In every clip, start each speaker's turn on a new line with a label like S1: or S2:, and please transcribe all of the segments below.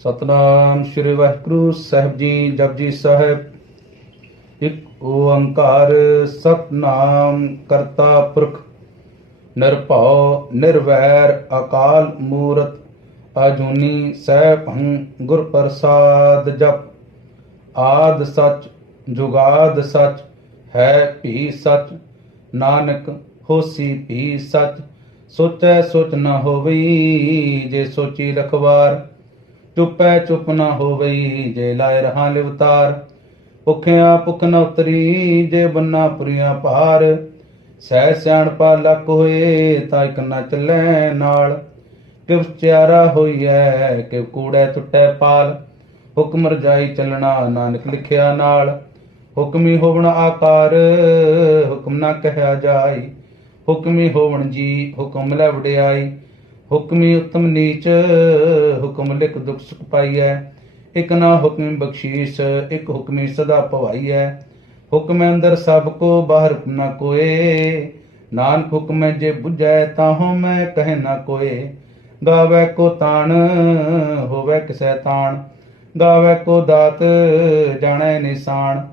S1: ਸਤਨਾਮ ਸ੍ਰੀ ਵਾਹਿਗੁਰੂ ਸਾਹਿਬ ਜੀ ਜਪਜੀ ਸਾਹਿਬ। ਇੱਕ ਓੰਕਾਰ ਸਤਨਾਮ ਕਰਤਾ ਪੁਰਖ, ਨਿਰਭਉ, ਨਿਰਵੈਰ, ਅਕਾਲ ਮੂਰਤ, ਅਜੂਨੀ ਸੈਭੰ ਗੁਰ ਪ੍ਰਸਾਦ ਜਪ। ਆਦ ਸਚ, ਜੁਗਾਦ ਸਚ, ਹੈ ਭੀ ਸਚ, ਨਾਨਕ ਹੋਸੀ ਭੀ ਸਚ। ਸੋਚੈ ਸੋਚ ਨ ਹੋਵਈ ਜੇ ਸੋਚੀ ਰਖਵਾਰ ਚੁੱਪੈ ਚੁੱਪ ਨਾ ਹੋਵਈ, ਜੇ ਲਾਇ ਰਹਾ ਲਿਵਤਾਰ ਭੁਖਿਆ ਭੁਖ ਨ ਉਤਰੀ, ਜੇ ਬੰਨਾ ਪੁਰੀਆਂ ਭਾਰ। ਸਹਿ ਸਿਆਣਪਾ ਲੱਕ ਹੋਏ, ਤਾਂ ਇਕ ਨ ਚੱਲੈ ਨਾਲ। ਕਿਵ ਚਾਰਾ ਹੋਈਐ, ਕਿਵ ਕੂੜੈ ਟੁੱਟੈ ਪਾਲ। ਹੁਕਮ ਰਜਾਈ ਚੱਲਣਾ ਨਾਨਕ ਲਿਖਿਆ ਨਾਲ। ਹੁਕਮੀ ਹੋਵਣ ਆਕਾਰ, ਹੁਕਮ ਨਾ ਕਹਿਆ ਜਾਈ। ਹੁਕਮੀ ਹੋਵਣ ਜੀ, ਹੁਕਮ ਲੈ ਵਡਿਆਈ। ਹੁਕਮੀ ਉਤਮ ਨੀਚ, ਹੁਕਮ ਲਿਖ ਦੁਖ ਸੁਖ ਪਾਈਐ। ਇਕ ਨਾ ਹੁਕਮ ਬਖਸ਼ੀਸ, ਇਕ ਹੁਕਮੀ ਸਦਾ ਭਵਾਈਐ। ਹੁਕਮ ਅੰਦਰ ਸਭ ਕੋ, ਬਾਹਰ ਨਾ ਕੋਏ। ਨਾਨਕ ਹੁਕਮ ਜੇ 부ਝੈ ਤਾਹੋਂ ਮੈਂ ਕਹਿ ਨਾ ਕੋਏ। ਗਾਵੇ ਕੋ ਤਾਣ, ਹੋਵੇ ਕਿਸੈ ਤਾਣ। ਗਾਵੇ ਕੋ ਦਾਤ, ਜਾਣੈ ਨਿਸ਼ਾਨ।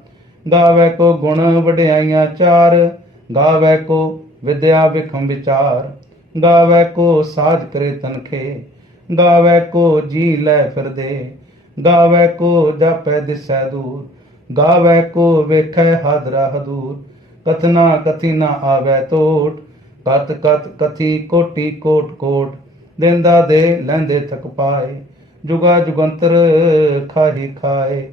S1: ਗਾਵੇ ਕੋ ਗੁਣ, ਵਡਿਆਈਆਂ ਚਾਰ। ਗਾਵੇ ਕੋ ਵਿਦਿਆ ਵਿਖਮ ਵਿਚਾਰ ਗਾਵੇ ਕੋ ਸਾਜ ਕਰੇ ਤਨਖੇ, ਗਾਵੇ ਕੋ ਜੀ ਲੈ ਫਿਰਦੇ, ਗਾਵੇ ਕੋ ਜਾਪੈ ਦਿਸੈ ਦੂਰ, ਗਾਵੇ ਕੋ ਵੇਖੈ ਹਾਦਰਾ ਹਦੂਰ, ਕਥਨਾ ਕਥੀ ਨਾ ਆਵੇ ਟੋਟ ਕਤ ਕਤ ਕਥੀ ਕੋਟੀ ਕੋਟ ਕੋਟ, ਦਿੰਦਾ ਦੇ ਲੈਂਦੇ ਥਕ ਪਾਏ, ਜੁਗਾ ਜੁਗੰਤਰ ਖਾਹੀ ਖਾਏ,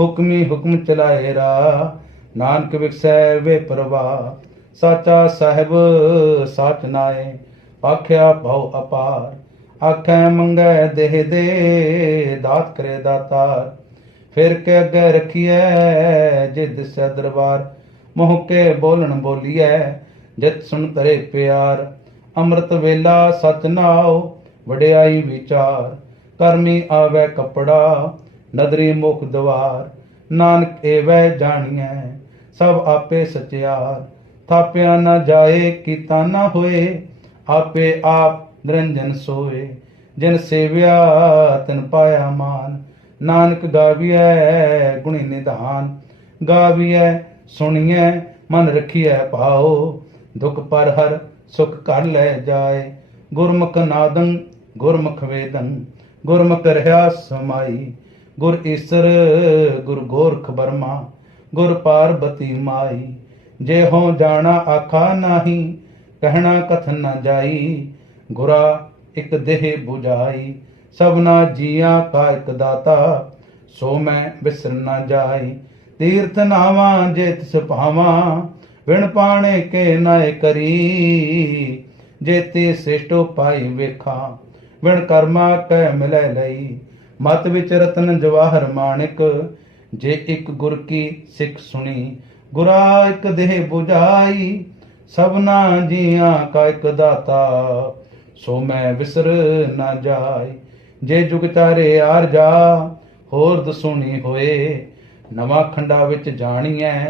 S1: ਹੁਕਮੀ ਹੁਕਮ ਚਲਾਏ ਰਾ, ਨਾਨਕ ਵਿਖਸੈ ਵੇ ਪ੍ਰਵਾਹ, ਸਾਚਾ ਸਾਹਿਬ ਸਾਚ ਨਾਏ ਆਖਿਆ ਭਉ ਅਪਾਰ। ਆਖੈ ਮੰਗੈ ਦੇਹ ਦੇ, ਦਾਤ ਕਰੇ ਦਾਤਾਰ। ਫਿਰ ਕੇ ਅੱਗੇ ਰਖੀਐ ਜੇ ਦਿਸੈ ਦਰਬਾਰ। ਮੋਹ ਕੇ ਬੋਲਣ ਬੋਲੀਐ, ਜਿਤ ਸੁਣ ਤਰੇ ਪਿਆਰ। ਅੰਮ੍ਰਿਤ ਵੇਲਾ ਸਚ ਨਾਉ, ਵਡਿਆਈ ਵਿਚਾਰ। ਕਰਮੀ ਆਵੇ ਕਪੜਾ, ਨਦਰੀ ਮੁਖ ਦਵਾਰ। ਨਾਨਕ ਏਵੈ ਜਾਣੀਐ, ਸਭ ਆਪੇ ਸਚਿਆਰ। ਥਾਪਿਆ ਨਾ ਜਾਏ, ਕੀਤਾ ਨਾ ਹੋਏ ਆਪੇ ਆਪ ਨਿਰੰਜਨ ਸੋਏ, ਜਿਨ ਸੇਵਿਆ ਤਿਨ ਪਾਇਆ ਮਾਨ। ਨਾਨਕ ਗਾਵੀਐ ਗੁਣੀ ਨਿਧਾਨ, ਗਾਵੀਐ ਸੁਣੀਐ ਮਨ ਰਖੀਐ ਭਾਉ। ਦੁਖ ਪਰ ਹਰ ਸੁਖ ਕਰ ਲੈ ਜਾਏ, ਗੁਰਮੁਖ ਨਾਦੰ ਗੁਰਮੁਖ ਵੇਦੰ। ਗੁਰਮੁਖ ਰਹਾ ਸਮਾਈ, ਗੁਰ ਈਸਰ ਗੁਰ ਗੋਰਖ ਬਰਮਾ ਗੁਰ ਪਾਰਬਤੀ ਮਾਈ, ਜੇ ਹੋ ਜਾਣਾ ਆਖਾ ਨਾਹੀ ਕਹਿਣਾ ਕਥਨ ਨਾ ਜਾਈ, ਗੁਰਾ ਇਕ ਦੇਹ 부ਜਾਈ ਸਭਨਾ ਜੀਆਂ ਕਾ ਇਕ ਦਾਤਾ, ਸੋ ਮੈਂ ਬਿਸਰ ਨਾ ਜਾਈ। ਤੀਰਥ ਨਾਵਾਂ ਜੇ ਤਿਸ ਭਾਵਾਂ ਵਿਣ ਪਾਣੇ ਕੇ ਨਾਏ ਕਰੀ। ਜੇਤੇ ਸਿਸ਼ਟੋ ਪਾਈ ਵੇਖਾਂ ਵਿਣ ਕਰਮਾ ਕੈ ਮਿਲੈ ਲਈ। ਮਤ ਵਿੱਚ ਰਤਨ ਜਵਾਹਰ ਮਾਣਿਕ, ਜੇ ਇੱਕ ਗੁਰ ਕੀ ਸਿੱਖ ਸੁਣੀ, ਗੁਰਾ ਇੱਕ ਦੇਹ 부ਜਾਈ ਸਭਨਾ ਜੀਆਂ ਕਾ ਇੱਕ ਦਾਤਾ, ਸੋ ਮੈਂ ਵਿਸਰ ਨਾ ਜਾਈ ਜੇ ਜੁਗ ਤਾਰੇ ਆਰ ਜਾ, ਹੋਰ ਦਸੁਣੀ ਹੋਏ। ਨਵਾਂ ਖੰਡਾ ਵਿੱਚ ਜਾਣੀਐ,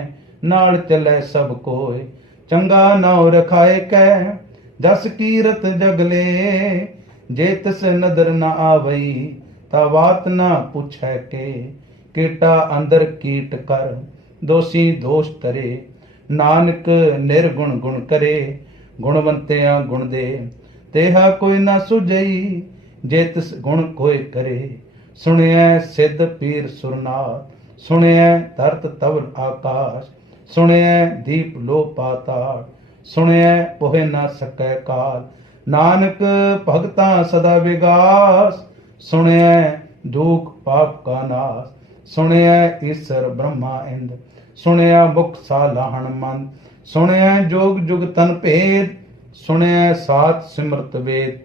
S1: ਨਾਲ ਚੱਲੇ ਸਭ ਕੋਏ। ਚੰਗਾ ਨਾਉ ਰਖਾਏ ਕੈ, ਜਸ ਕੀਰਤ ਜਗਲੇ ਜੇ ਤਿਸ ਨਦਰ ਨਾ ਆਵਈ, ਤਾ ਬਾਤ ਨਾ ਪੁੱਛੈ ਕੇ। ਕੀਟਾ ਅੰਦਰ ਕੀਟ ਕਰ, ਦੋਸੀ ਦੋਸ਼ ਤਰੇ ਨਾਨਕ ਨਿਰਗੁਣ ਗੁਣ ਕਰੇ, ਗੁਣਵੰਤਿਆਂ ਗੁਣ ਦੇ। ਤੇਹਾ ਕੋਈ ਨਾ ਸੁਝਈ, ਜੇ ਤਿਸ ਗੁਣ ਕੋਈ ਕਰੇ। ਸੁਣਿਐ ਸਿੱਧ ਪੀਰ ਸੁਰਨਾਥ, ਸੁਣਿਐ ਧਰਤ ਤਵ ਆਕਾਸ਼, ਸੁਣਿਐ ਦੀਪ ਲੋ ਪਾਤਾਲ ਸੁਣਿਐ ਪੋਹਿ ਨਾ ਸਕੈ ਕਾਲ। ਨਾਨਕ ਭਗਤਾ ਸਦਾ ਵਿਗਾਸ, ਸੁਣਿਐ ਦੁਖ ਪਾਪ ਕਾ ਨਾਸ, ਸੁਣਿਐ ਈਸ਼ਰ ਬ੍ਰਹਮਾ ਇੰਦ। ਸੁਣਿਆ ਮੁਖ ਸਾਲਾਹਣ ਮਨ ਸੁਣਿਆ ਜੋਗ ਜੁਗ ਤਨ ਭੇਦ ਸੁਣਿਐ ਸਾਤ ਸਿਮਰਤ ਵੇਦ।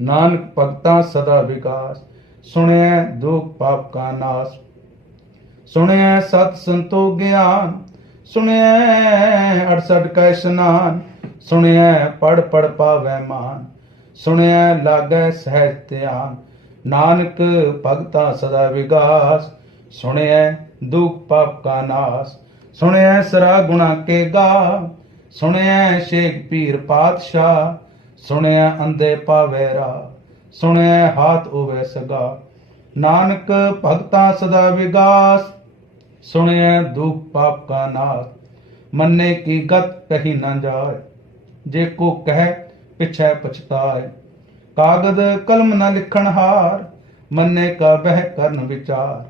S1: ਨਾਨਕ ਭਗਤਾ ਸਦਾ ਵਿਕਾਸ ਸੁਣਿਐ ਦੁਖ ਪਾਪ ਕਾ ਨਾਸ। ਸੁਣਿਐ ਸਤ ਸੰਤੋ ਗਿਆਨ ਸੁਣਿਐ 68 ਕਾ ਇਸ਼ਨਾਨ ਸੁਣਿਐ ਪੜ ਪੜ ਪਾਵੈ ਮਾਨ। ਸੁਣਿਐ ਲਾਗੈ ਸਹਿਜ ਧਿਆਨ, ਨਾਨਕ ਭਗਤਾ ਸਦਾ ਵਿਗਾਸ ਸੁਣਿਆ ਦੁਖ ਪਾਪ ਕਾ ਨਾਸ। ਸੁਣਿਐ ਸਰਾ ਗੁਣਾ ਕੇ ਗਾ। ਸੁਣਿਐ ਸ਼ੇਖ ਪੀਰ ਪਾਤਸ਼ਾਹ। ਸੁਣਿਐ ਅੰਦੇ ਪਾਵੇ ਰਾ। ਸੁਣਿਐ ਹਾਥ ਹੋਵੇ ਸਗਾ। ਨਾਨਕ ਭਗਤਾ ਸਦਾ ਵਿਗਾਸ। ਸੁਣਿਐ ਦੁਖ ਪਾਪ ਕਾ ਨਾਸ। ਮੰਨੇ ਕੀ ਗਤ ਕਹੀ ਨਾ ਜਾਏ। ਜੇ ਕੋ ਕਹਿ, ਪਿਛੈ ਪਛਤਾਏ। ਕਾਗਦ ਕਲਮ ਨ ਲਿਖਣ ਹਾਰ। ਮੰਨੇ ਕਾ ਬਹਿ ਕਰਨ ਵਿਚਾਰ।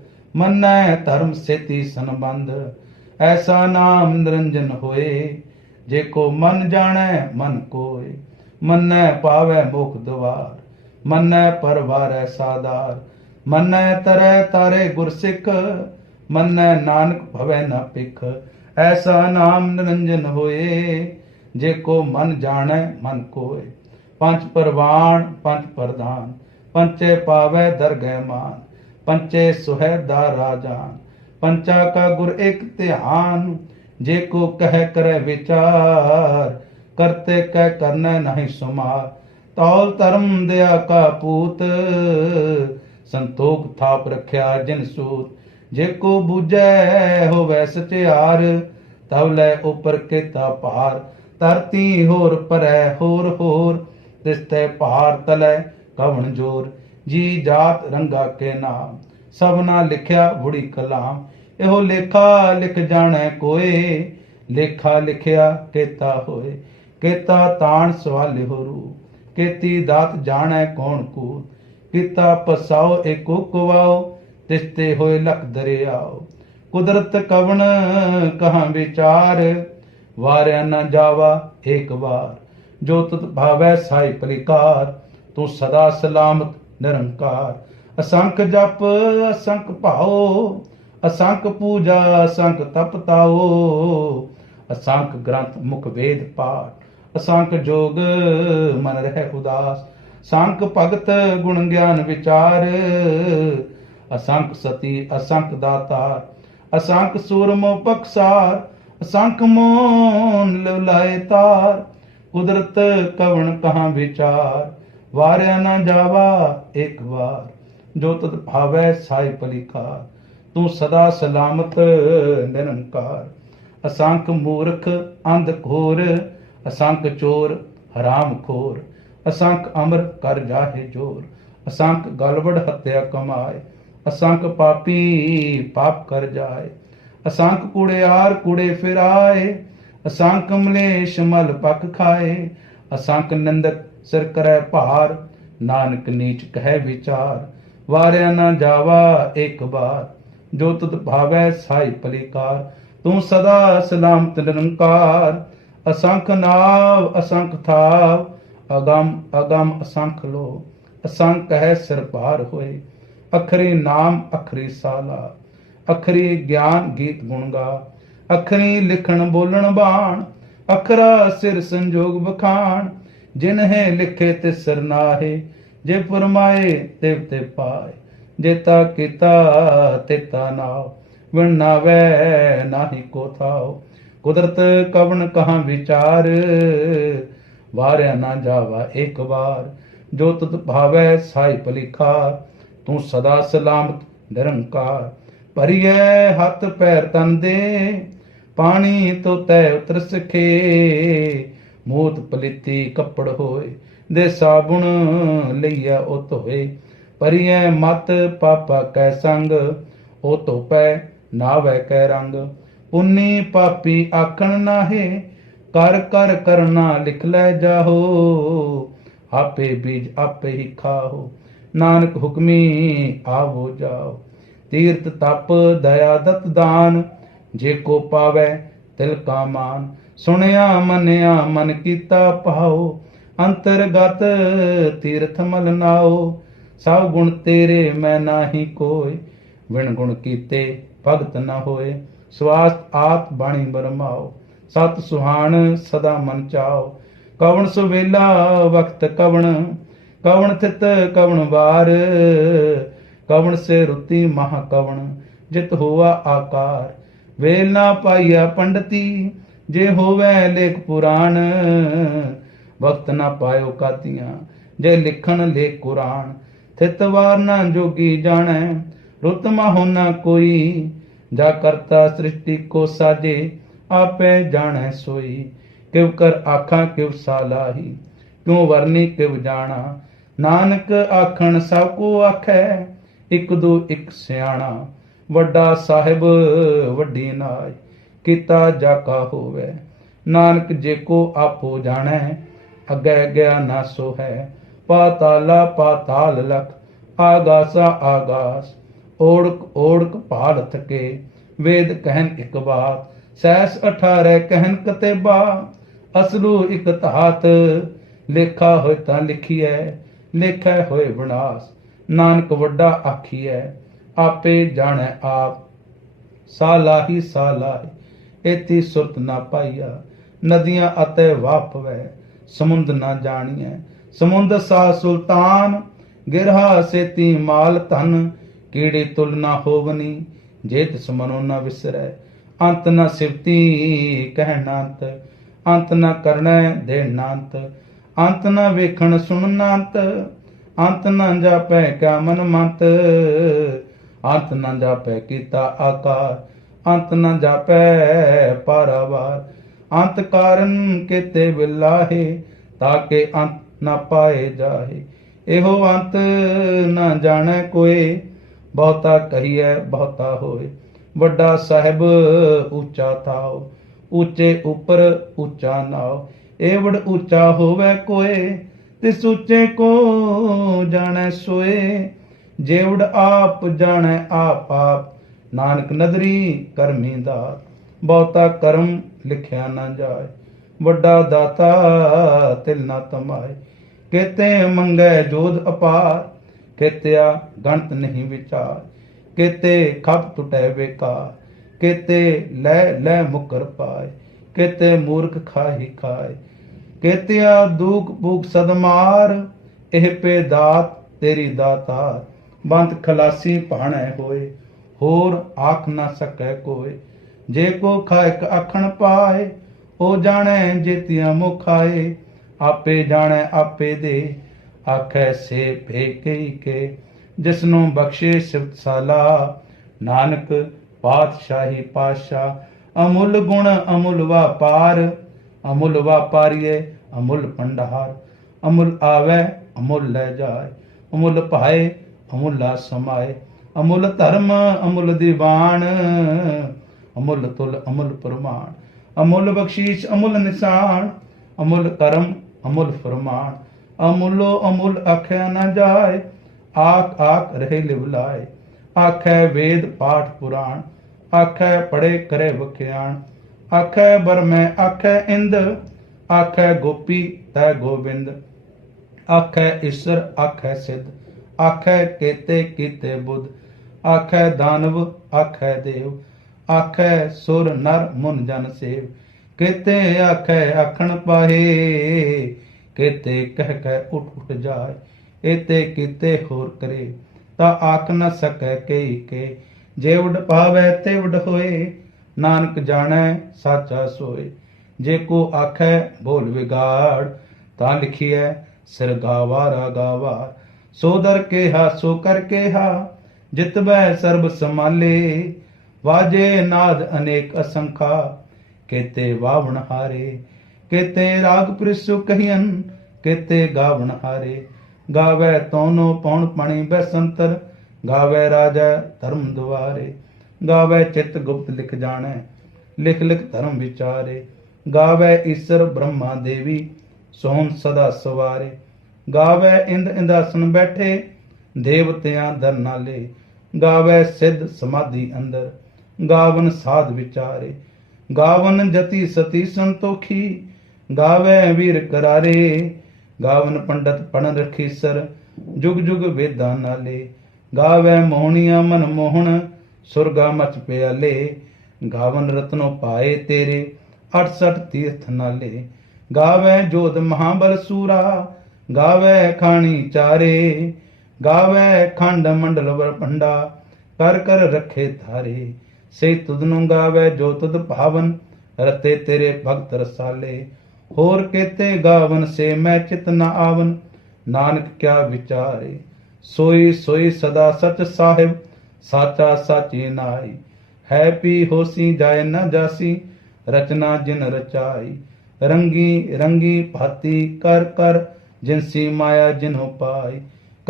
S1: ਮੰਨੈ ਧਰਮ ਸੇਤੀ ਸੰਬੰਧ, ਐਸਾ ਨਾਮ ਨਿਰੰਜਨ ਹੋਏ। ਜੇ ਕੋ ਮਨ ਜਾਣੈ, ਮਨ ਕੋਇ ਮੰਨੈ ਪਾਵੈ ਮੁਖ ਦਵਾਰ, ਮੰਨੈ ਪਰਵਾਰੈ ਸਾਦਾਰ। ਮੰਨੈ ਤਰੈ ਤਾਰੇ ਗੁਰ ਸਿੱਖ, ਮੰਨੈ ਨਾਨਕ ਭਵੈ ਨਾ ਪਿਖ ਐਸਾ ਨਾਮ ਨਿਰੰਜਨ ਹੋਏ। ਜੇ ਕੋ ਮਨ ਜਾਣੈ, ਮਨ ਕੋਇ ਪੰਜ ਪਰਵਾਣ, ਪੰਜ ਪ੍ਰਧਾਨ ਪੰਚੇ ਪਾਵੈ ਦਰਗਹਿ ਮਾਨ। ਪੰਚੇ ਸੁਹੈਦਾ ਰਾਜਾਨ ਪੰਚਾ ਕਾ ਗੁਰ ਇੱਕ ਧਿਆਨ, ਜੇ ਕੋ ਕਹਿ ਕਰੈ ਵਿਚਾਰ, ਕਰਤੇ ਕਹਿ ਕਰਨਾ ਨਹੀਂ ਸੁਮਾਰ। ਤੌਲ ਧਰਮ ਦਿਆ ਕਾ ਪੂਤ, ਸੰਤੋਖ ਥਾਪ ਰਖਿਆ ਜਿਨ ਸੂਤ। ਜੇ ਕੋ ਬੁਝੈ ਹੋਵੈ ਸਚਿਆਰ, ਤਵ ਲੈ ਉਪਰ ਕੀਤਾ ਭਾਰ। ਧਰਤੀ ਹੋਰ ਪਰੈ ਹੋਰ ਹੋਰ, ਤਿਸਤੇ ਭਾਰ ਤਲੈ ਕਵਣ ਜੋਰ। ਜੀ ਜਾਤ ਰੰਗਾ ਕੇ ਨਾਮ ਸਭਨਾ ਲਿਖਿਆ ਬੁੜੀ ਕਲਾਮ। ਇਹੋ ਲੇਖਾ ਲਿਖ ਜਾਣੈ ਕੋਏ, ਲੇਖਾ ਲਿਖਿਆ ਕੀਤਾ ਹੋਏ। ਕੀਤਾ ਤਾਣ ਸਵਾਲੇ ਹੋ ਰੂ ਕੀਤੀ ਦਾਤ ਜਾਣੈ ਕੌਣ ਕੂ ਕੀਤਾ ਪਸਾਓ ਏਕੋ ਕੁਵਾਓ, ਤਿਸਤੇ ਹੋਏ ਲਖ ਦਰਿਆਓ। ਕੁਦਰਤ ਕਵਣ ਕਹਾਂ ਵਿਚਾਰ, ਵਾਰਿਆ ਨਾ ਜਾਵਾ ਏਕ ਵਾਰ। ਜੋ ਤਤ ਭਾਵੈ ਸਾਈ ਪਲਿਕਾਰ ਤੂੰ ਸਦਾ ਸਲਾਮਤ ਨਿਰੰਕਾਰ। ਅਸੰਖ ਜਪ, ਅਸੰਖ ਭਾਓ ਅਸੰਖ ਪੂਜਾ, ਅਸੰਖ ਤਪਤਾਓ ਅਸੰਖ ਗ੍ਰੰਥ ਮੁਖ ਵੇਦ ਪਾਠ, ਅਸੰਖ ਜੋਗ ਮਨ ਰਹਿ ਉਦਾਸ। ਸੰਖ ਭਗਤ ਗੁਣ ਗਿਆਨ ਵਿਚਾਰ, ਅਸੰਖ ਸਤੀ, ਅਸੰਖ ਦਾਤਾਰ। ਅਸੰਖ ਸੂਰਮੋ ਪਕਸਾਰ, ਅਸੰਖ ਮੋਨ ਲਵਲਾਏ ਤਾਰ। ਕੁਦਰਤ ਕਵਣ ਕਹਾ ਵਿਚਾਰ, ਵਾਰਿਆ ਨਾ ਜਾਵਾ ਇੱਕ ਵਾਰ, ਜੋ ਤਤ ਭਾਵੈ ਸਾਈ ਪਲਿਕਾਰ ਤੂੰ ਸਦਾ ਸਲਾਮਤ ਨਿਰੰਕਾਰ। ਅਸੰਖ ਮੂਰਖ ਅੰਧ ਘੋਰ, ਅਸੰਖ ਚੋਰ ਹਰਾਮ ਖੋਰ। ਅਸੰਖ ਅਮਰ ਕਰ ਜਾਹੇ ਜੋਰ, ਅਸੰਖ ਗਲਵੜ ਹੱਤਿਆ ਕਮਾਏ। ਅਸੰਖ ਪਾਪੀ ਪਾਪ ਕਰ ਜਾਏ। ਅਸੰਖ ਕੁੜਿਆਰ ਕੁੜੇ ਫਿਰਾਏ, ਅਸੰਖ ਮਲੇਸ਼ ਮਲ ਪਖ ਖਾਏ। ਅਸੰਖ ਨਿੰਦਕ ਸਿਰ ਕਰੈ ਭਾਰ ਨਾਨਕ ਨੀਚ ਕਹਿ ਵਿਚਾਰ, ਵਾਰਿਆ ਨਾ ਜਾਵਾ ਇੱਕ ਵਾਰ। ਜੋ ਤੁਧ ਭਾਵੈ ਸਾਈ ਪਲਿਕਾਰ ਤੂੰ ਸਦਾ ਸਲਾਮਤ ਨਿਰੰਕਾਰ। ਅਸੰਖ ਨਾਵ, ਅਸੰਖ ਥਾਵ, ਅਗੰਮ ਅਗੰਮ ਅਸੰਖ ਲੋ। ਅਸੰਖ ਹੈ ਸਿਰ ਭਾਰ ਹੋਏ, ਅਖਰੀ ਨਾਮ, ਅਖਰੀ ਸਾਲਾ। ਅਖਰੀ ਗਿਆਨ ਗੀਤ ਗੁਣ ਗਾ, ਅਖਰੀ ਲਿਖਣ ਬੋਲਣ ਬਾਣ, ਅਖਰਾ ਸਿਰ ਸੰਜੋਗ ਬਖਾਣ ਜਿਨ ਹੈ ਲਿਖੇ ਤੇ ਸਿਰ ਨਾਹੇ, ਜੇ ਫਰਮਾਏ ਤੇ ਤੇ ਪਾਏ ਜੇਤਾ ਕੀਤਾ ਤੇਤਾ ਨਾਉ, ਵਿਣ ਨਾਵੇ ਨਾਹੀ ਕੋ ਥਾਉ। ਕੁਦਰਤ ਕਵਣ ਕਹਾਂ ਵਿਚਾਰ, ਵਾਰਿਆ ਨਾ ਜਾਵਾ ਇੱਕ ਵਾਰ। ਜੋ ਤਤ ਭਾਵੈ ਸਾਈ ਪਲਿਖਾਰ ਤੂੰ ਸਦਾ ਸਲਾਮਤ ਨਿਰੰਕਾਰ। ਭਰੀਐ ਹੱਥ ਪੈਰ ਤਨ ਦੇ, ਪਾਣੀ ਤੋ ਤੈ ਉਤਰ ਸਖੇ ਮੋਤ ਪਲਿਤੀ ਕੱਪੜ ਹੋਏ, ਦੇ ਸਾਬਣ ਲਈਆ ਉਹ ਧੋਏ। ਪਰੀਐ ਮਤ ਪਾਪਾ ਕੈ ਸੰਗ, ਉਹ ਧੋਪੈ ਨਾਵੈ ਕੈ ਰੰਗ। ਪੁੰਨੀ ਪਾਪੀ ਆਖਣ ਨਾਹੇ, ਕਰ ਕਰ ਕਰਨਾ ਲਿਖ ਲੈ ਜਾਹੋ। ਆਪੇ ਬੀਜ ਆਪੇ ਹੀ ਖਾਓ ਨਾਨਕ ਹੁਕਮੀ ਆਵੋ ਜਾਓ ਤੀਰਤ ਤਪ ਦਇਆ ਦਤ ਦਾਨ, ਜੇ ਕੋ ਪਾਵੈ ਤਿਲ ਕਾ ਮਾਨ। ਸੁਣਿਆ, ਮੰਨਿਆ, ਮਨ ਕੀਤਾ ਭਾਉ, ਅੰਤਰਗਤ ਤੀਰਥ ਮਲ ਨਾਓ ਸਭ ਗੁਣ ਤੇਰੇ, ਮੈਂ ਨਾਹੀ ਕੋਇ। ਵਿਣ ਗੁਣ ਕੀਤੇ ਭਗਤ ਨਾ ਹੋਏ। ਸਵਾਸ ਆਤ ਬਾਣੀ ਬਰਮਾਓ ਸਤ ਸੁਹਾਣ ਸਦਾ ਮਨ ਚਾਓ ਕਵਣ ਸੁਵੇਲਾ ਵਕਤ ਕਵਣ। ਕਵਣ ਥਿਤ ਕਵਣ ਵਾਰ। ਕਵਣ ਸੇ ਰੁਤੀ ਮਹਾ ਕਵਣ। ਜਿਤ ਹੋਆ ਆਕਾਰ। ਵੇਲ ਨਾ ਪਾਈਆ ਪੰਡਤੀ। ਜੇ ਹੋਵੇ ਲੇਖ ਪੁਰਾਣ, ਵਕਤ ਨਾ ਪਾਇਓ ਕਾਤੀਆਂ। ਜੇ ਲਿਖਣ ਲੇਖ ਕੁਰਾਨ, ਥਿਤ ਨਾ ਜੋਗੀ ਜਾਣੈ। ਰੁਤ ਮਾਹੁ ਕੋਈ, ਜਾ ਕਰਤਾ ਸ੍ਰਿਸ਼ਟੀ ਕੋ ਸਾਜੇ, ਆਪੇ ਜਾਣੈ ਸੋਈ। ਕਿਵ ਕਰ ਆਖਾਂ, ਕਿਵ ਸਾਲਾਹੀ ਕਿਉ ਵਰਨੀ ਕਿਵ ਜਾਣਾ। ਨਾਨਕ ਆਖਣ, ਸਭ ਕੋ ਆਖੈ, ਇਕ ਦੋ ਇਕ ਸਿਆਣਾ। ਵੱਡਾ ਸਾਹਿਬ, ਵੱਡੀ ਨਾਜ ਕੀਤਾ ਜਾ ਹੋਵੇ। ਨਾਨਕ ਜੇ ਕੋ ਆਪੋ ਜਾਣੈ, ਅੱਗੇ ਗਿਆ ਨਾ ਸੋ ਹੈ ਪਾਤਾਲਾ ਪਾਤਾਲ ਲਖ, ਆਗਾਸਾ ਆਗਾਸ। ਓੜਕ ਓੜਕ ਭਾਲ ਥਕੇ, ਵੇਦ ਕਹਿਨ ਇੱਕ ਬਾਤ, ਸੈਸ 18 ਕਹਿਨ ਕਤੇਬਾ ਅਸਲੂ ਇਕ ਧਾਤ, ਲੇਖਾ ਹੋਏ ਤਾਂ ਲਿਖੀਐ, ਲੇਖੈ ਹੋਏ ਵਿਨਾਸ਼। ਨਾਨਕ ਵੱਡਾ ਆਖੀਐ, ਆਪੇ ਜਾਣੈ ਆਪ। ਸਾਲਾਹੀ ਸਾਲਾਹੀ ਏਤੀ ਸੁਰਤ ਨਾ ਪਾਈਆ। ਨਦੀਆਂ ਅਤੇ ਵਾਪਵੈ ਸਮੁੰਦ ਨਾ ਜਾਣੀਐ। ਸਮੁੰਦ ਸਾ ਸੁਲਤਾਨ, ਗਿਰਹਾ ਸੇਤੀ ਮਾਲ ਧਨ, ਕੀੜੇ ਤੁਲ ਨਾ ਹੋਵਨੀ ਜੇ ਤਿਸ ਮਨੋ ਨਾ ਵਿਸਰੈ। ਅੰਤ ਨ ਸਿਵਤੀ ਕਹਿਣਾ ਅੰਤ ਨਾ ਨ ਕਰਣੈ ਦੇਣਾ ਅੰਤ ਨਾ ਨ ਵੇਖਣ ਸੁਣਨਾ ਅੰਤ ਅੰਤ ਜਾਪੈ ਕਿਆ ਮਨ ਮੰਤ। ਅੰਤ ਨ ਜਾਪੈ ਕੀਤਾ ਆਕਾਰ ਅੰਤ ਨ ਜਾਪੈ ਪਾਰਾਵਾਰ। ਅੰਤ ਕਾਰਨ ਕੀਤੇ ਵਿਲਾਹੇ ਤਾਕੇ ਅੰਤ ਨ ਪਾਏ ਜਾਹੇ। ਇਹੋ ਅੰਤ ਨ ਜਾਣੈ ਕੋਏ, ਬਹੁਤਾ ਕਹੀਐ ਬਹੁਤਾ ਹੋਏ। ਵੱਡਾ ਸਾਹਿਬ ਉੱਚਾ ਥਾਉ ਉੱਚੇ ਉਪਰ ਉੱਚਾ ਨਾਉ ਏਵੜ ਉੱਚਾ ਹੋਵੇ ਕੋਏ, ਤਿਸ ਉੱਚੇ ਕੋ ਜਾਣੈ ਸੋਏ। ਜੇਵੜ ਆਪ ਜਾਣੈ ਆਪ ਆਪ ਨਾਨਕ ਨਦਰੀ ਕਰਮੀ ਦਾ ਬਹੁਤਾ ਕਰਮ ਲਿਖਿਆ ਨਾ ਜਾਏ। ਵੱਡਾ ਦਾਤਾ ਤਿਲ ਨਾ ਤਮਾਏ, ਕੇਤੇ ਮੰਗੈ ਜੋਧ ਅਪਾਰ, ਕੇਤਿਆ ਗਣਤ ਨਹੀਂ ਵਿਚਾਰ। ਕੇਤੇ ਖਪ ਟੁਟੈ ਬੇਕਾਰ, ਕੇਤੇ ਲੈ ਲੈ ਮੁਕਰ ਪਾਏ, ਕੇਤੇ ਮੂਰਖ ਖਾਹੀ ਖਾਏ। ਕੇਤਿਆ ਦੂਖ ਭੂਖ ਸਦਮਾਰ ਇਹ ਪੇ ਦਾਤ ਤੇਰੀ ਦਾਤਾ ਬੰਤ ਖਲਾਸੀ ਭਾਣੈ ਹੋਏ। ਹੋਰ ਆਖ ਨਾ ਸਕੈ ਕੋਏ ਜੇ ਕੋ ਖਾਇਕ ਆਖਣ ਪਾਏ, ਉਹ ਜਾਣੈ ਜੇਤੀਆਂ ਮੁਖਾਏ। ਆਪੇ ਜਾਣੈ, ਆਪੇ ਦੇ, ਆਖੈ ਸੇ ਭੇਕੇ ਕੇ। ਜਿਸਨੂੰ ਬਖਸ਼ੇ ਸਿਫਤ ਸਾਲਾ, ਨਾਨਕ ਪਾਤਸ਼ਾਹੀ ਪਾਸ਼ਾ ਅਮੁੱਲ ਗੁਣ ਅਮੁੱਲ ਵਾਪਾਰ। ਅਮੁੱਲ ਵਾਪਾਰੀਏ, ਅਮੁੱਲ ਭੰਡਾਰ। ਅਮੁੱਲ ਆਵੇ, ਅਮੁੱਲ ਲੈ ਜਾਏ। ਅਮੁੱਲ ਭਾਏ, ਅਮੁੱਲਾ ਸਮਾਏ। ਅਮੁੱਲ ਧਰਮ ਅਮੁੱਲ ਦੀਵਾਨ ਅਮੁੱਲ ਤੁਲ ਅਮੁੱਲ ਪ੍ਰਮਾਣ ਅਮੁੱਲ ਬਖਸ਼ੀਸ਼ ਅਮੁੱਲ ਨਿਸ਼ਾਨ ਅਮੁੱਲ ਕਰਮ ਅਮੁੱਲ ਫਰਮਾਨ ਅਮੁੱਲੋ ਅਮੁੱਲ ਆਖਿਆ ਨਾ ਜਾਏ ਆਖ ਆਖ ਰਹੇ ਲਿਵਲਾਏ ਆਖੈ ਵੇਦ ਪਾਠ ਪੁਰਾਣ ਆਖੈ ਪੜੇ ਕਰੇ ਵਖਿਆਣ ਆਖੈ ਬਰਮੈ ਆਖੈ ਇੰਦ ਆਖੈ ਗੋਪੀ ਤੈ ਗੋਬਿੰਦ ਆਖੈ ਈਸ਼ਰ ਆਖੈ ਸਿੱਧ ਆਖੈ ਕੇਤੇ ਕੀਤੇ ਬੁੱਧ ਆਖੈ ਦਾਨਵ, ਆਖੈ ਦੇਵ, ਆਖੈ ਸੁਰ ਨਰ ਮੁਨ ਜਨ ਸੇਵ। ਕੇਤੇ ਆਖੈ ਆਖਣ ਪਾਹੇ, ਕੇਤੇ ਕਹਿ ਕਹਿ ਉਠ ਉਠ ਜਾਏ, ਏਤੇ ਕੀਤੇ ਹੋਰ ਕਰੇ। ਤਾਂ ਆਖ ਨ ਸਕੈ ਕਈ ਕੇ, ਜੇ ਉਡ ਪਾਵੈ ਤੇ ਉਡ ਹੋਏ, ਨਾਨਕ ਜਾਣੈ ਸਾਚਾ ਸੋਏ। ਜੇ ਕੋ ਆਖੈ ਬੋਲ ਵਿਗਾੜ, ਤਾਂ ਲਿਖੀਐ, ਸਿਰ ਗਾਵਾਰਾ ਗਾਵਾ। ਸੋ ਦਰ ਕੇਹਾ, ਸੋ ਕਰ ਕੇਹਾ ਜਿਤਬੈ ਸਰਬ ਸਮਾਲੇ ਵਾਜੇ ਨਾਦ ਅਨੇਕ ਅਸੰਖਾ, ਕੇਤੇ ਵਾਵਣ ਹਾਰੇ, ਕੇਤੇ ਰਾਗ ਪ੍ਰਿਸੁ ਕਹੀਨ ਕੇਤੇ ਗਾਵਣ ਹਾਰੇ। ਗਾਵੇ ਤੋਨੋ ਪੌਣ ਪਣੀ ਬੈਸੰਤਰ, ਗਾਵੇ ਰਾਜਾ ਧਰਮ ਦੁਆਰੇ। ਗਾਵੇ ਚਿਤ ਗੁਪਤ ਲਿਖ ਜਾਣੈ, ਲਿਖ ਲਿਖ ਧਰਮ ਵਿਚਾਰੇ। ਗਾਵੇ ਈਸ਼ਰ ਬ੍ਰਹਮਾ ਦੇਵੀ, ਸੋਹਣ ਸਦਾ ਸਵਾਰੇ। ਗਾਵੇ ਇੰਦ ਇੰਦਾਸਨ ਬੈਠੇ, ਦੇਵਤਿਆਂ ਦਰ ਨਾਲੇ। ਗਾਵੇ ਸਿੱਧ ਸਮਾਧੀ ਅੰਦਰ, ਗਾਵਨ ਸਾਧ ਵਿਚਾਰੇ, ਗਾਵਨ ਜਤੀ ਸਤੀ ਸੰਤੋਖੀ, ਗਾਵੇ ਵੀਰ ਕਰਾਰੇ, ਗਾਵਨ ਪੰਡਤ ਪਣ ਰਖੀਸਰ ਜੁਗ ਜੁਗ ਵੇਦਾਂ ਨਾਲੇ, ਗਾਵੇ ਮੋਹਣੀਆਂ ਮਨ ਮੋਹਣ, ਸੁਰਗਾ ਮਚ ਪਿਆਲੇ, ਗਾਵਨ ਰਤਨੋ ਪਾਏ ਤੇਰੇ 68 ਤੀਰਥ ਨਾਲੇ, ਗਾਵੇ ਜੋਤ ਮਹਾਬਲ ਸੂਰਾ, ਗਾਵੇ ਖਾਣੀ ਚਾਰੇ ਗਾਵੇ ਖੰਡ ਮੰਡਲ ਵਰ ਕਰ ਕਰ ਰਖੇ ਧਾਰੇ। ਸੇ ਤੁਧ ਨੂੰ ਗਾਵੇ ਜੋ ਤੁਧ ਭਾਵਨ, ਰਤੇ ਤੇਰੇ ਭਗਤ ਰਸਾਲੇ। ਹੋਰ ਕੇਤੇ ਗਾਵਨ ਸੇ ਮੈਂ ਚਿਤ ਨ ਆਵਨ, ਨਾਨਕ ਕਿਆ ਵਿਚਾਰੇ। ਸੋਈ ਸੋਈ ਸਦਾ ਸਚ ਸਾਹਿਬ, ਸਾਚਾ ਸਾਚੀ ਨਾਈ ਹੈ ਪੀ ਹੋਸੀ ਜਾਏ ਨਾ ਜਾਸੀ, ਰਚਨਾ ਜਿਨ ਰਚਾਈ। ਰੰਗੀ ਰੰਗੀ ਭਾਤੀ ਕਰ ਕਰ ਜਿਨਸੀ ਮਾਇਆ ਜਿਨੋ ਪਾਈ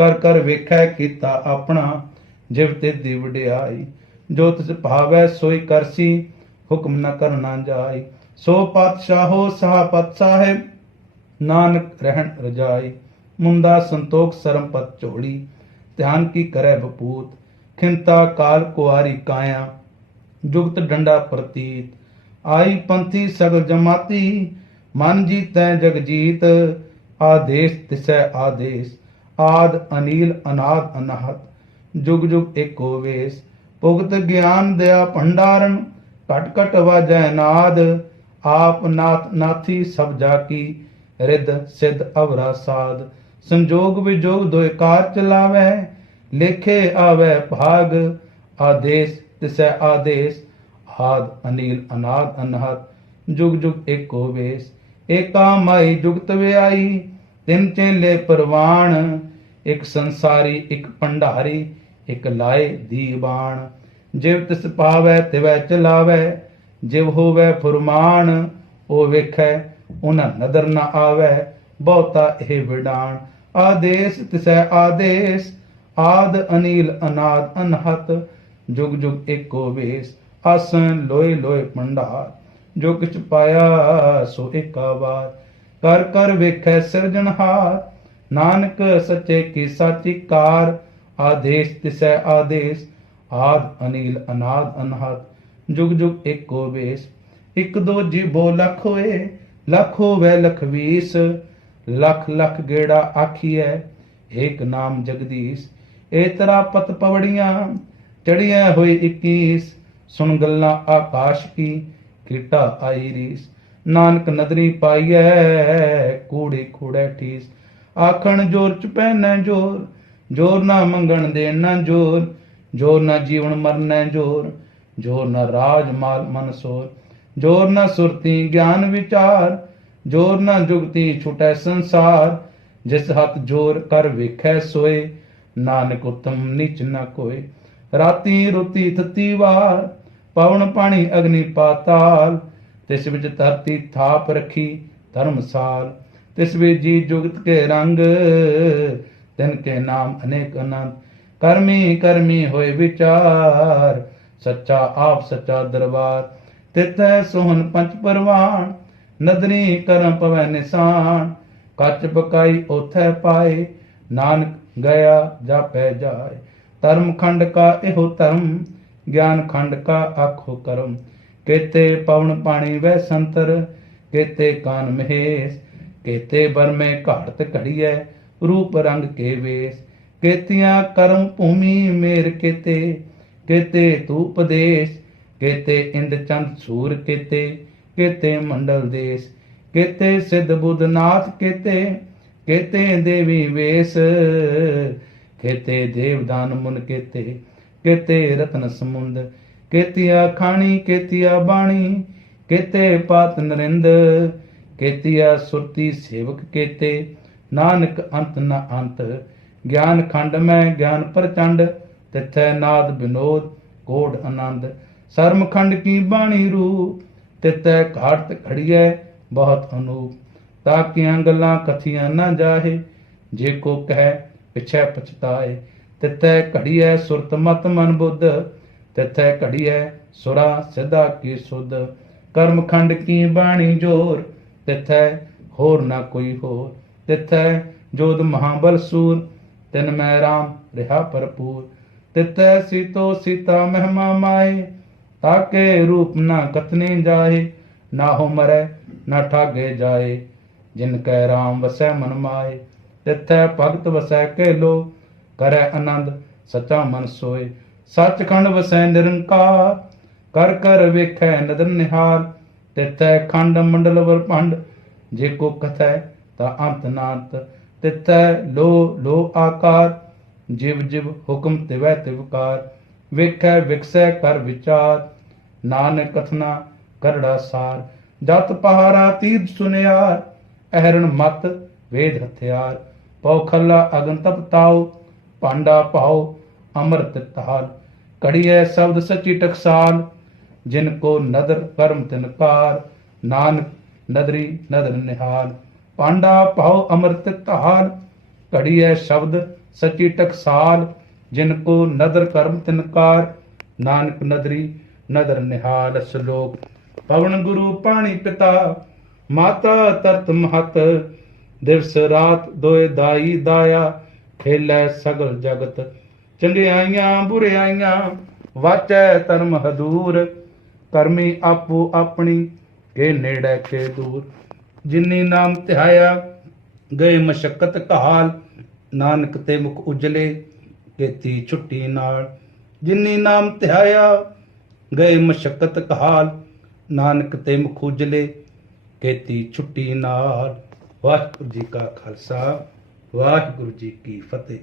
S1: ਕਰ ਕਰ ਵੇਖੈ ਕੀਤਾ ਆਪਣਾ ਜਿਵ ਤੇ ਦੀ ਵਡਿਆਈ ਜੋ ਤਿਸ ਭਾਵੈ ਸੋਈ ਕਰਸੀ, ਹੁਕਮ ਨ ਕਰਨਾ ਜਾਈ। ਸੋ ਪਾਤਸ਼ਾਹੋ ਸਹਾਪਤ ਸਾਹਿਬ, ਨਾਨਕ ਰਹਿਣ ਰਜਾਈ। ਮੁੰਦਾ ਸੰਤੋਖ ਸਰਮਪਤ ਝੋਲੀ, ਧਿਆਨ ਕੀ ਕਰੈ ਬਪੂਤ ਖਿੰਤਾ ਕਾਲ ਕੁਆਰੀ ਕਾਇਆ, ਜੁਗਤ ਡੰਡਾ ਪ੍ਰਤੀਤ। ਆਈ ਪੰਥੀ ਸਗਲ ਜਮਾਤੀ, ਮਨ ਜੀਤੈ ਜਗ ਆਦੇਸ਼ ਤਿਸੈ ਆਦੇਸ਼। ਆਦ ਅਨੀਲ ਅਨਾਦ ਅਨਹਤ, ਜੁਗ ਜੁਗ ਏਕੋ ਵੇਸ ਭੁਗਤ ਗਿਆਨ ਦਿਆ ਭੰਡਾਰਨ, ਘਟ ਘਟ ਵਾਜੈ ਨਾਦ, ਆਪ ਨਾਥ ਨਾਥੀ ਸਭ ਜਾ ਕੀ ਰਿੱਧ ਸਿੱਧ ਅਵਰਾ ਸਾਧ ਸੰਜੋਗ ਵਿਜੋਗ ਦੋਇ ਕਾਰ ਚਲਾਵੈ, ਲੇਖੇ ਆਵੈ ਭਾਗ, ਆਦੇਸ਼ ਤਿਸੈ ਆਦੇਸ਼, ਆਦ ਅਨੀਲ ਅਨਾਦ ਅਨਹਤ, ਜੁਗ ਜੁਗ ਏਕੋ ਵੇਸ ਏਕਾ ਮਾਈ ਜੁਗਤ ਵਿਆਈ, ਤਿੰਨ ਚੇਲੇ ਪਰਵਾਣ ਇੱਕ ਸੰਸਾਰੀ, ਇੱਕ ਭੰਡਾਰੀ, ਇੱਕ ਲਾਏ ਦੀਵਾਨ ਜਿਵ ਤਿਸ ਪਾਵੈ, ਤਿਵੈ ਚਲਾਵੈ, ਜਿਵ ਹੋਵੈ ਫੁਰਮਾਨ, ਉਹ ਵੇਖੈ, ਉਹਨਾਂ ਨਦਰ ਨਾ ਆਵੈ, ਬਹੁਤਾ ਇਹ ਵਿਡਾਣ ਆਦੇਸ਼ ਤਿਸੈ ਆਦੇਸ਼, ਆਦ ਅਨੀਲ ਅਨਾਦ ਅਨਹਤ, ਜੁਗ ਜੁਗ ਏਕੋ ਵੇਸ ਆਸਨ ਲੋਏ ਲੋਏ ਭੰਡਾਰ। ਜੋ ਕਿਛ ਪਾਇਆ, ਸੋ ਏਕਾ ਵਾਰ। ਕਰ ਕਰ ਵੇਖੈ ਸਿਰਜਣਹਾਰ ਨਾਨਕ ਸੱਚੇ ਕੀ ਸਾਚੀ ਕਾਰ, ਆਦੇਸ਼ ਤਿਸੈ ਆਦੇਸ਼, ਆਦ ਅਨੀਲ ਅਨਾਦ ਅਨਹਤ ਜੁਗ ਜੁਗ ਏਕੋ ਵੇਸ। ਇੱਕ ਦੋ ਜੀਬੋ ਲੱਖ ਹੋਏ, ਲੱਖ ਹੋਵੇ ਲਖ ਵੀਸ ਗੇੜਾ ਆਖੀਐ, ਏਕ ਨਾਮ ਜਗਦੀਸ਼। ਏ ਤਰਾ ਪਤ ਪਵੜੀਆਂ ਚੜੀਆਂ ਹੋਈ 21 ਸੁਣ ਗੱਲਾਂ ਆਕਾਸ਼ ਕੀ, ਕੀਟਾ ਆਈ ਰੀਸ। ਨਾਨਕ ਨਦਰੀ ਪਾਈਐ, ਕੂੜੇ ਕੂੜੇ ਠੀਸ। ਆਖਣ ਜੋਰ ਚ ਪੈਨੈ ਜੋਰ ਜੋਰ ਨਾ ਮੰਗਣ ਦੇਣ ਨਾ ਜੋਰ ਜੋਰ ਨਾ ਜੀਵਨ ਮਰਨੈ ਜੋਰ ਜੋਰ ਨਾ ਰਾਜ ਮਾਲ ਮਨ ਸੋਰ, ਜੋਰ ਨਾ ਸੁਰਤੀ ਗਿਆਨ ਵਿਚਾਰ, ਜੋਰ ਨਾ ਜੁਗਤੀ ਛੁਟੈ ਸੰਸਾਰ, ਜਿਸ ਹੱਥ ਜੋਰ ਕਰ ਵੇਖੈ ਸੋਏ, ਨਾਨਕ ਉਤਮ ਨੀਚ ਨਾ ਕੋਏ। ਰਾਤੀ ਰੁਤੀ ਥਤੀ ਵਾਰ, ਪਵਨ ਪਾਣੀ ਅਗਨੀ ਪਾਤਾਲ, ਤਿਸ ਵਿੱਚ ਧਰਤੀ ਥਾਪ ਰੱਖੀ ਧਰਮਸਾਲ ਤਿਸ ਵਿੱਚ ਜੀ ਜੁਗਤ ਕੇ ਰੰਗ, ਤਿਨ ਕੇ ਨਾਮ ਅਨੇਕ ਅਨੰਤ। ਕਰਮੀ ਕਰਮੀ ਹੋਏ ਵਿਚਾਰ, ਸੱਚਾ ਆਪ ਸੱਚਾ ਦਰਬਾਰ। ਤਿਤੈ ਸੋਹਨ ਪੰਚ ਪਰਵਾਨ, ਨਦਰੀ ਕਰਮ ਪਵੈ ਨਿਸ਼ਾਨ। ਕੱਚ ਬਕਾਈ ਉਥੈ ਪਾਏ, ਨਾਨਕ ਗਿਆ ਜਾਪੈ ਜਾਏ। ਧਰਮ ਖੰਡ ਕਾ ਇਹੋ ਧਰਮ, ਗਿਆਨ ਖੰਡ ਕਾ ਆਖੋ ਕਰਮ। ਕੇਤੇ ਪਵਨ ਪਾਣੀ ਵੈ ਸੰਤਰ, ਕੇਤੇ ਕਾਨ ਮਹੇਸ਼ ਕੇਤੇ ਬਰਮੇ ਘਾਟਤ ਘੜੀਐ, ਰੂਪ ਰੰਗ ਕੇ ਵੇਸ। ਕੇਤੀਆਂ ਕਰਮ ਭੂਮੀ ਮੇਰ ਕੇਤੇ ਕੇਤੇ ਤੂ ਉਪਦੇਸ਼। ਕੇਤੇ ਇੰਦ ਚੰਦ ਸੂਰ ਕੇਤੇ ਕੇਤੇ ਮੰਡਲ ਦੇਸ। ਕੇਤੇ ਸਿੱਧ ਬੁੱਧ ਨਾਥ ਕੇਤੇ ਕੇਤੇ ਦੇਵੀ ਵੇਸ। ਕੇਤੇ ਦੇਵਦਾਨ ਮੁਨ ਕੇਤੇ ਕੇਤੇ ਰਤਨ ਸਮੁੰਦ। ਕੇਤੀਆ ਖਾਣੀ, ਕੇਤੀਆ ਬਾਣੀ, ਕੇਤੇ ਪਾਤ ਨਰਿੰਦ। ਕੇਤੀਆ ਸੁਰਤੀ ਸੇਵਕ ਕੇਤੇ, ਨਾਨਕ ਅੰਤ ਨ ਅੰਤ, ਗਿਆਨ ਖੰਡ ਮੈਂ ਗਿਆਨ ਪ੍ਰਚੰਡ, ਤਿਥੈ ਨਾਦ ਬਿਨੋਦ ਕੋਡ ਆਨੰਦ। ਸਰਮ ਖੰਡ ਕੀ ਬਾਣੀ ਰੂਪ ਤਿਤੈ ਘਾਟ ਖੜੀਐ ਬਹੁਤ ਅਨੂਪ। ਤਾਕੀਆਂ ਗੱਲਾਂ ਕਥੀਆਂ ਨਾ ਜਾਹੇ, ਜੇ ਕੋ ਕਹਿ ਪਿਛੈ ਪਛਤਾਏ। ਤਿਤੈ ਘੜੀਐ ਸੁਰਤ ਮਤ ਮਨ ਬੁੱਧ ਤਿਤੈ ਘੜੀਐ ਸੁਰਾ ਸਿਧਾ ਕੀ ਸੁਧ। ਕਰਮ ਖੰਡ ਕੀ ਬਾਣੀ ਜੋਰ ਤਿਥੈ ਹੋਰ ਨਾ ਕੋਈ ਹੋਰ। ਤਿਥੈ ਜੋਦ ਮਹਾਬਲ ਸੂਰ, ਤਿਨ ਮੈਂ ਰਾਮ ਰਿਹਾ ਭਰਪੂਰ। ਤਿਤੈ ਸੀਤੋ ਸੀਤਾ ਮਹਿਮਾ ਮਾਏ ਤਾਕੇ ਰੂਪ ਨਾ ਕਤਨੇ ਜਾਏ ਨਾ ਹੋ ਮਰੈ, ਨਾ ਠਾਗੇ ਜਾਏ, ਜਿਨ ਕੈ ਰਾਮ ਵਸੈ ਮਨ ਮਾਏ ਤਿਥੈ ਭਗਤ ਵਸੈ ਕੇ ਲੋ ਕਰੈ ਆਨੰਦ ਸਚਾ ਮਨ ਸੋਏ ਸੱਚਖੰਡ ਵਸੈ ਨਿਰੰਕਾਰ, ਕਰ ਕਰ ਵੇਖੈ ਨਦਰ ਨਿਹਾਲ ਤਿਥੈ ਖੰਡ ਮੰਡਲ ਵਰ ਜੇ ਕੋ ਕਥੈ ਤਾ ਅੰਤ ਨਾਂਤ। ਤਿਥੈ ਲੋ ਲੋ ਆਕਾਰ, ਜਿਵ ਜਿਵ ਹੁਕਮ ਤਿਵੈ ਤਿਵਕਾਰ ਵੇਖੈ, ਵਿਕਸੈ ਕਰ ਵਿਚਾਰ, ਨਾਨਕ ਕਥਨਾ ਕਰੜਾ ਸਾਰ। ਜਤ ਪਹਾਰਾ ਤੀਰ ਸੁਨਿਆਰ, ਅਹਰਣ ਮਤ ਵੇਦ ਹਥਿਆਰ। ਪਉ ਖੱਲਾ ਅਗਨ ਤਪ ਤਾਉ ਪਾਂਡਾ ਪਾਉ ਅੰਮ੍ਰਿਤ ਤਾਲ ਕੜੀਐ ਸ਼ਬਦ ਸਚੀ ਟਕਸਾਲ ਜਿਨ ਕੋ ਨਦਰ ਕਰਮ ਤਿਨਕਾਰ ਨਾਨਕ ਨਦਰੀ ਨਦਰ ਨਿਹਾਲ। ਪਾਂਡਾ ਪਾਉ ਅੰਮ੍ਰਿਤ ਘੜੀ ਕੜੀਐ ਸ਼ਬਦ ਸਚੀ ਟਕਸਾਲ। ਜਿਨ ਕੋ ਨਦਰ ਕਰਮ ਤਿਨਕਾਰ ਨਾਨਕ ਨਦਰੀ ਨਦਰ ਨਿਹਾਲ ਸ਼ਲੋਕ। ਪਵਨ ਗੁਰੂ ਪਾਣੀ ਪਿਤਾ, ਮਾਤਾ ਤਰਤ ਮਹਤ, ਦਿਵਸ ਰਾਤ ਦੋਏ ਦਾਈ ਦਾਇਆ, ਖੇਲੇ ਸਗਲ ਜਗਤ। ਚੰਗਿਆਈਆਂ ਬੁਰਿਆਈਆਂ, ਵਾਚੈ ਧਰਮ ਹਦੂਰ। ਕਰਮੀ ਆਪੋ ਆਪਣੀ, ਕੇ ਨੇੜੇ ਕੇ ਦੂਰ। ਜਿਨੀ ਨਾਮ ਧਿਆਇਆ, ਗਏ ਮਸ਼ਕਤ ਕਹਾਲ। ਨਾਨਕ ਤੇ ਮੁਖ ਉਜਲੇ, ਕੀਤੀ ਛੁੱਟੀ ਨਾਲ। ਜਿਨੀ ਨਾਮ ਧਿਆਇਆ, ਗਏ ਮਸ਼ਕਤ ਕਹਾਲ। ਨਾਨਕ ਤੇ ਮੁਖ ਉਜਲੇ, ਕੀਤੀ ਛੁੱਟੀ ਨਾਲ। ਵਾਹਿਗੁਰੂ ਜੀ ਕਾ ਖਾਲਸਾ, ਵਾਹਿਗੁਰੂ ਜੀ ਕੀ ਫਤਿਹ।